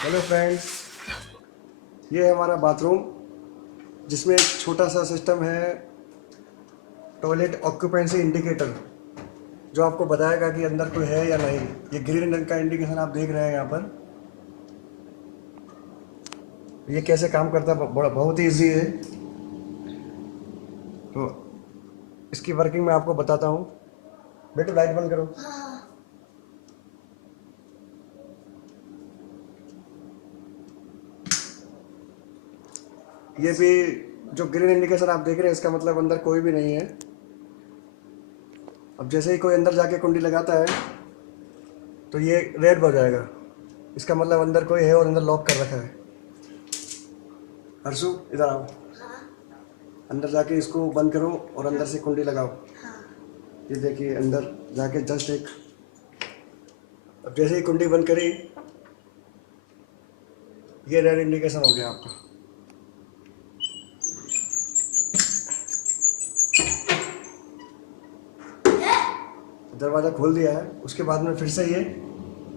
Hello friends, ये है हमारा बाथरूम जिसमें एक छोटा सा सिस्टम है टॉयलेट ऑक्यूपेंसी इंडिकेटर, जो आपको बताएगा कि अंदर कोई है या नहीं। ये ग्रीन रंग का इंडिकेशन आप देख रहे हैं यहाँ पर। ये कैसे काम करता है, बड़ा बहुत ही ईजी है। तो इसकी वर्किंग मैं आपको बताता हूँ। बेटे लाइट बंद करो। ये भी जो ग्रीन इंडिकेशन आप देख रहे हैं, इसका मतलब अंदर कोई भी नहीं है। अब जैसे ही कोई अंदर जाके कुंडी लगाता है तो ये रेड हो जाएगा, इसका मतलब अंदर कोई है और अंदर लॉक कर रखा है। हर्षु इधर आओ, अंदर जाके इसको बंद करो और अंदर से कुंडी लगाओ। ये देखिए अंदर जाके जस्ट एक, अब जैसे ही कुंडी बंद करी, ये रेड इंडिकेशन हो गया आपका। दरवाज़ा खोल दिया है, उसके बाद में फिर से ये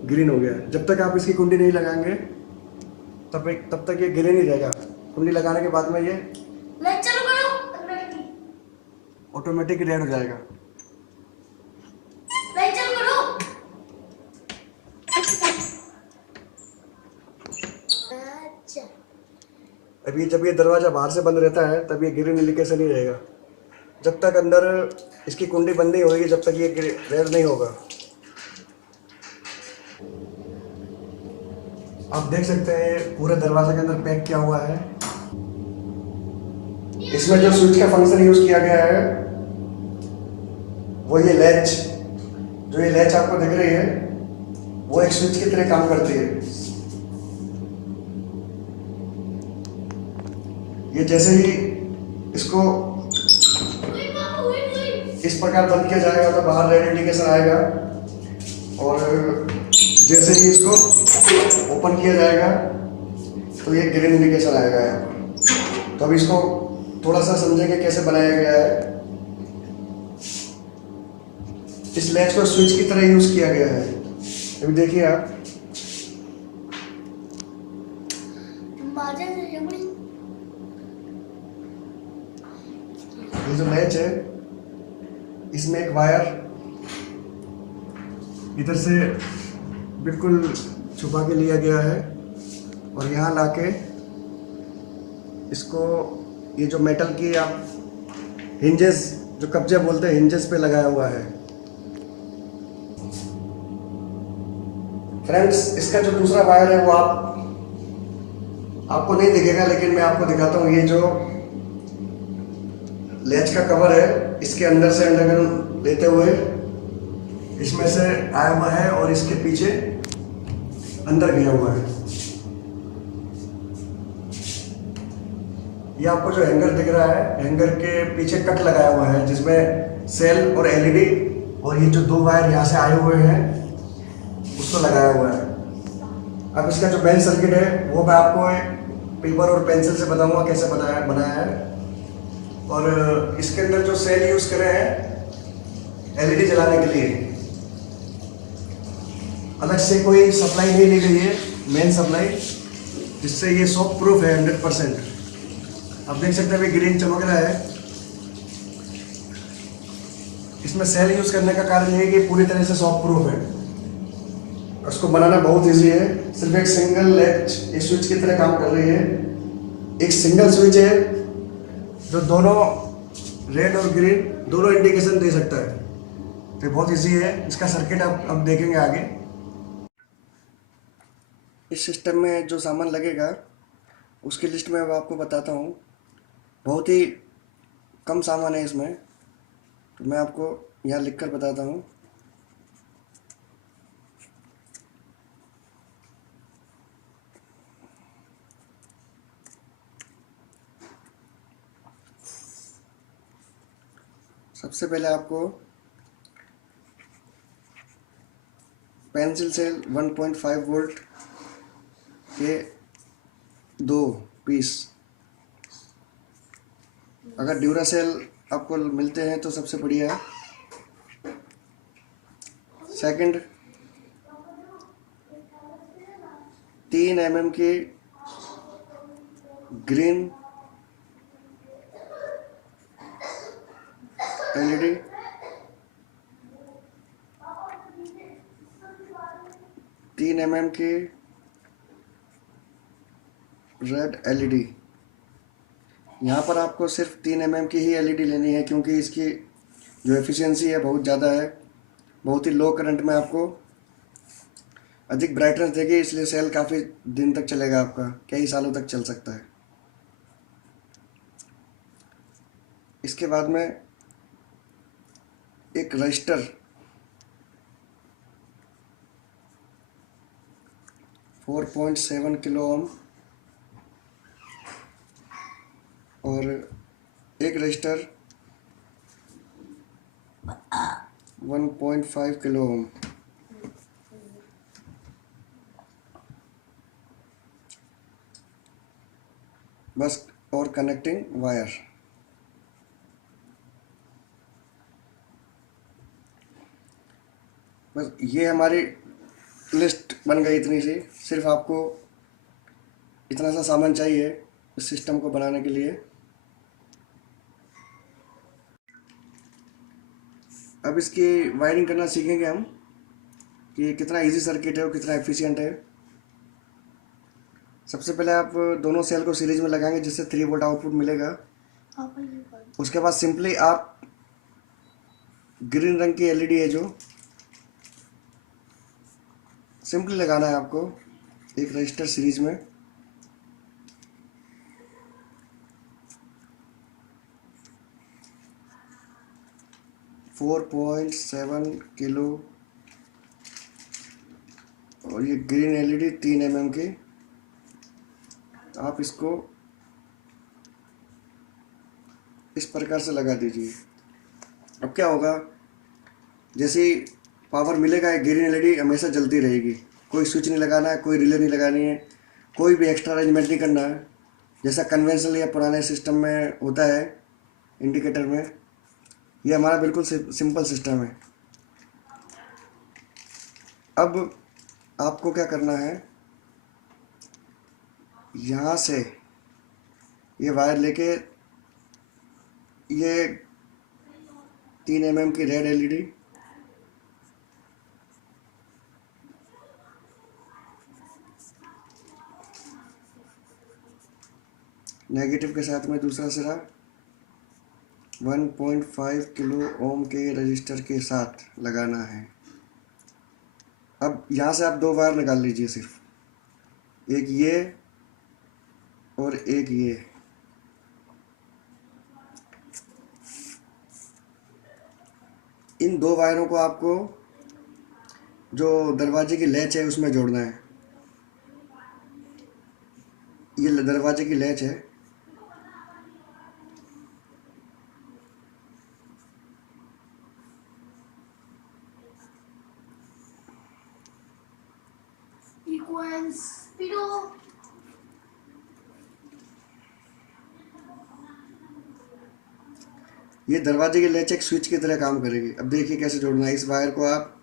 ग्रीन हो गया है। जब तक आप इसकी कुंडी नहीं लगाएंगे तब तक ये ग्रीन ही रहेगा। कुंडी लगाने के बाद में ये ऑटोमेटिक रेड हो जाएगा। अभी जब ये दरवाज़ा बाहर से बंद रहता है तब ये ग्रीन इंडिकेशन ही रहेगा। जब तक अंदर इसकी कुंडी बंद नहीं होगी, जब तक ये रेड नहीं होगा। आप देख सकते हैं पूरे दरवाजे के अंदर पैक किया हुआ है। इसमें जो स्विच का फंक्शन यूज किया गया है वो ये लैच, जो ये लैच आपको दिख रही है वो एक स्विच की तरह काम करती है। ये जैसे ही इसको इस प्रकार बंद किया जाएगा तो बाहर रेड इंडिकेशन आएगा, और जैसे ही इसको ओपन किया जाएगा तो ये ग्रीन इंडिकेशन आएगा यहाँ पर। तो अब इसको थोड़ा सा समझेंगे कैसे बनाया गया है। इस लैच को स्विच की तरह यूज किया गया है। अभी देखिए आप, ये जो लैच है इसमें एक वायर इधर से बिल्कुल छुपा के लिया गया है, और यहाँ लाके इसको ये जो मेटल की आप हिंजेस, जो कब्जा बोलते हैं, हिंजेस पे लगाया हुआ है। फ्रेंड्स, इसका जो दूसरा वायर है वो आपको नहीं दिखेगा, लेकिन मैं आपको दिखाता हूँ। ये जो लैच का कवर है, इसके अंदर से अंडरग्राउंड लेते हुए इसमें से आया हुआ है और इसके पीछे अंदर गया हुआ है। ये आपको जो हैंगर दिख रहा है, हैंगर के पीछे कट लगाया हुआ है जिसमें सेल और एलईडी और ये जो दो वायर यहाँ से आए हुए हैं उसको लगाया हुआ है। अब इसका जो मेन सर्किट है वो मैं आपको पेपर और पेंसिल से बताऊंगा कैसे बनाया है। और इसके अंदर जो सेल यूज करे हैं एलईडी जलाने के लिए, अलग से कोई सप्लाई नहीं ली गई है, मेन सप्लाई, जिससे ये शॉक प्रूफ है 100%। आप देख सकते हैं ग्रीन चमक रहा है। इसमें सेल यूज करने का कारण ये है कि पूरी तरह से शॉक प्रूफ है। उसको बनाना बहुत इजी है। सिर्फ एक सिंगल लैच इस स्विच की तरह काम कर रही है। एक सिंगल स्विच है जो दोनों रेड और ग्रीन दोनों इंडिकेशन दे सकता है। तो बहुत इजी है। इसका सर्किट आप अब देखेंगे आगे। इस सिस्टम में जो सामान लगेगा उसकी लिस्ट में अब आपको बताता हूँ। बहुत ही कम सामान है इसमें, तो मैं आपको यहाँ लिखकर बताता हूँ। सबसे पहले आपको पेंसिल सेल 1.5 वोल्ट के 2 पीस, अगर ड्यूरासेल आपको मिलते हैं तो सबसे बढ़िया है। सेकंड 3 mm की ग्रीन एलईडी, 3 mm की रेड एलईडी। यहाँ पर आपको सिर्फ 3 mm की ही एलईडी लेनी है, क्योंकि इसकी जो एफिशिएंसी है बहुत ज़्यादा है, बहुत ही लो करंट में आपको अधिक ब्राइटनेस देगी, इसलिए सेल काफ़ी दिन तक चलेगा, आपका कई सालों तक चल सकता है। इसके बाद में एक रजिस्टर 4.7 किलो ओम और एक रजिस्टर 1.5 किलो ओम। बस, और कनेक्टिंग वायर। बस ये हमारी लिस्ट बन गई इतनी सी। सिर्फ आपको इतना सा सामान चाहिए इस सिस्टम को बनाने के लिए। अब इसकी वायरिंग करना सीखेंगे हम कि कितना इजी सर्किट है और कितना एफिशिएंट है। सबसे पहले आप दोनों सेल को सीरीज में लगाएंगे, जिससे 3 वोल्ट आउटपुट मिलेगा। उसके बाद सिंपली आप ग्रीन रंग की एलईडी है जो सिंपली लगाना है आपको एक रजिस्टर सीरीज में। .7 किलो और ये ग्रीन एलईडी 3 mm की। आप इसको इस प्रकार से लगा दीजिए। अब क्या होगा, जैसे ही पावर मिलेगा, एक ग्रीन एलईडी हमेशा जलती रहेगी। कोई स्विच नहीं लगाना है, कोई रिले नहीं लगानी है, कोई भी एक्स्ट्रा अरेंजमेंट नहीं करना है, जैसा कन्वेंशनल या पुराने सिस्टम में होता है इंडिकेटर में। ये हमारा बिल्कुल सिंपल सिस्टम है। अब आपको क्या करना है, यहाँ से ये वायर लेके ये 3 mm की रेड एलईडी नेगेटिव के साथ में दूसरा सिरा 1.5 किलो ओम के रजिस्टर के साथ लगाना है। अब यहाँ से आप 2 वायर निकाल लीजिए, सिर्फ एक ये और एक ये। इन 2 वायरों को आपको जो दरवाजे की लैच है उसमें जोड़ना है। ये दरवाजे की लैच है। ये दरवाजे की लैच एक स्विच की तरह काम करेगी। अब देखिए कैसे जोड़ना है। इस वायर को आप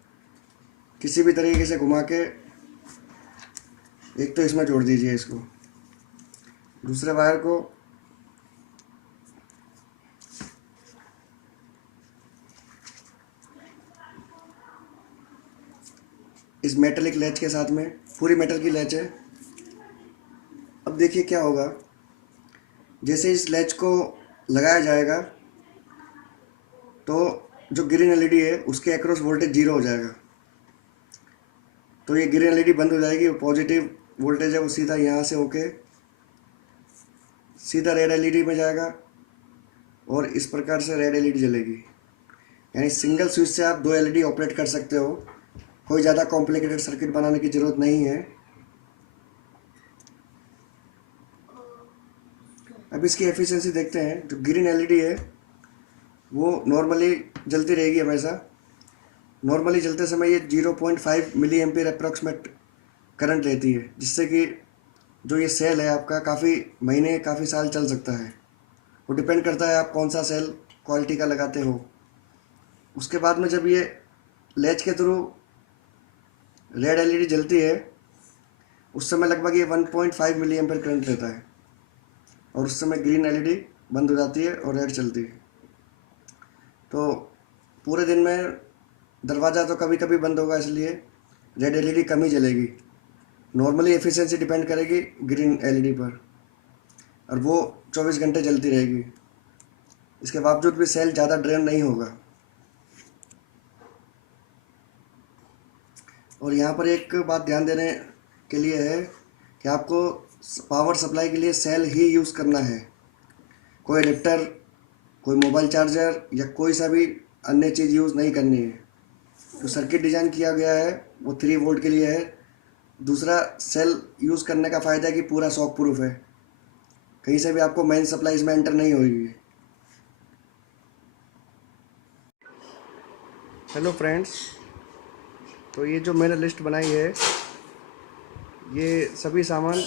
किसी भी तरीके से घुमा के एक तो इसमें जोड़ दीजिए इसको, दूसरे वायर को इस मेटलिक लैच के साथ में, पूरी मेटल की लैच है। अब देखिए क्या होगा, जैसे इस लैच को लगाया जाएगा तो जो ग्रीन एलईडी है उसके अक्रॉस वोल्टेज 0 हो जाएगा। तो ये ग्रीन एलईडी बंद हो जाएगी और पॉजिटिव वोल्टेज है वो सीधा यहाँ से होके सीधा रेड एलईडी में जाएगा और इस प्रकार से रेड एलईडी जलेगी। यानी सिंगल स्विच से आप 2 एलईडी ऑपरेट कर सकते हो। कोई ज़्यादा कॉम्प्लिकेटेड सर्किट बनाने की ज़रूरत नहीं है। अब इसकी एफिशिएंसी देखते हैं। जो ग्रीन एलईडी है वो नॉर्मली जलती रहेगी हमेशा। नॉर्मली जलते समय ये 0.5 मिली एम्पीयर अप्रॉक्सीमेट करंट लेती है, जिससे कि जो ये सेल है आपका काफ़ी महीने काफ़ी साल चल सकता है। वो डिपेंड करता है आप कौन सा सेल क्वालिटी का लगाते हो। उसके बाद में जब ये लैच के थ्रू रेड एलईडी जलती है उस समय लगभग ये 1.5 मिली एम्पीयर करंट लेता है, और उस समय ग्रीन एलईडी बंद हो जाती है और रेड चलती है। तो पूरे दिन में दरवाज़ा तो कभी कभी बंद होगा, इसलिए रेड एलईडी कम ही जलेगी। नॉर्मली एफिशिएंसी डिपेंड करेगी ग्रीन एलईडी पर, और वो 24 घंटे जलती रहेगी। इसके बावजूद भी सेल ज़्यादा ड्रेन नहीं होगा। और यहाँ पर एक बात ध्यान देने के लिए है कि आपको पावर सप्लाई के लिए सेल ही यूज़ करना है। कोई एडेप्टर, कोई मोबाइल चार्जर या कोई सा भी अन्य चीज़ यूज़ नहीं करनी है। जो सर्किट डिज़ाइन किया गया है वो 3 वोल्ट के लिए है। दूसरा, सेल यूज़ करने का फ़ायदा है कि पूरा शॉक प्रूफ है, कहीं से भी आपको मेन सप्लाई इसमें एंटर नहीं होगी। हेलो फ्रेंड्स, तो ये जो मैंने लिस्ट बनाई है, ये सभी सामान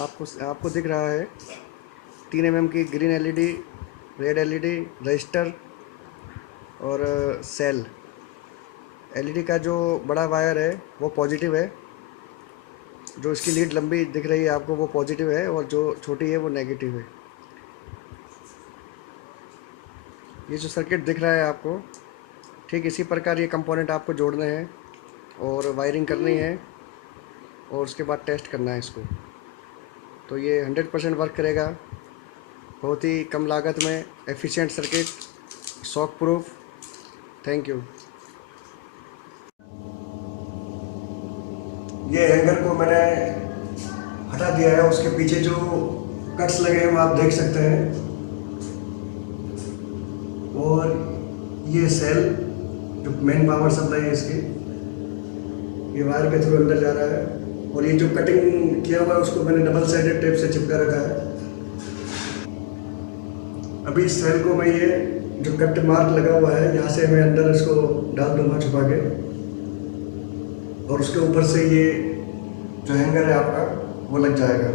आपको दिख रहा है। 3 mm की green LED, red LED, register और सेल। एलईडी का जो बड़ा वायर है वो पॉजिटिव है, जो इसकी लीड लंबी दिख रही है आपको वो पॉजिटिव है, और जो छोटी है वो नेगेटिव है। ये जो सर्किट दिख रहा है आपको, ठीक इसी प्रकार ये कंपोनेंट आपको जोड़ने हैं और वायरिंग करनी है, और उसके बाद टेस्ट करना है इसको। तो ये 100% वर्क करेगा, बहुत ही कम लागत में, efficient circuit, shock proof. Thank you. ये हैंगर को मैंने हटा दिया है, उसके पीछे जो कट्स लगे हैं वो आप देख सकते हैं। और ये सेल जो मेन पावर सप्लाई है इसकी, ये वायर के थ्रू अंदर जा रहा है। और ये जो कटिंग किया हुआ है उसको मैंने डबल साइडेड टेप से चिपका रखा है। अभी इस सेल को मैं ये जो कट मार्क लगा हुआ है यहाँ से मैं अंदर इसको डाल दूंगा छुपा के, और उसके ऊपर से ये जो हैंगर है आपका वो लग जाएगा।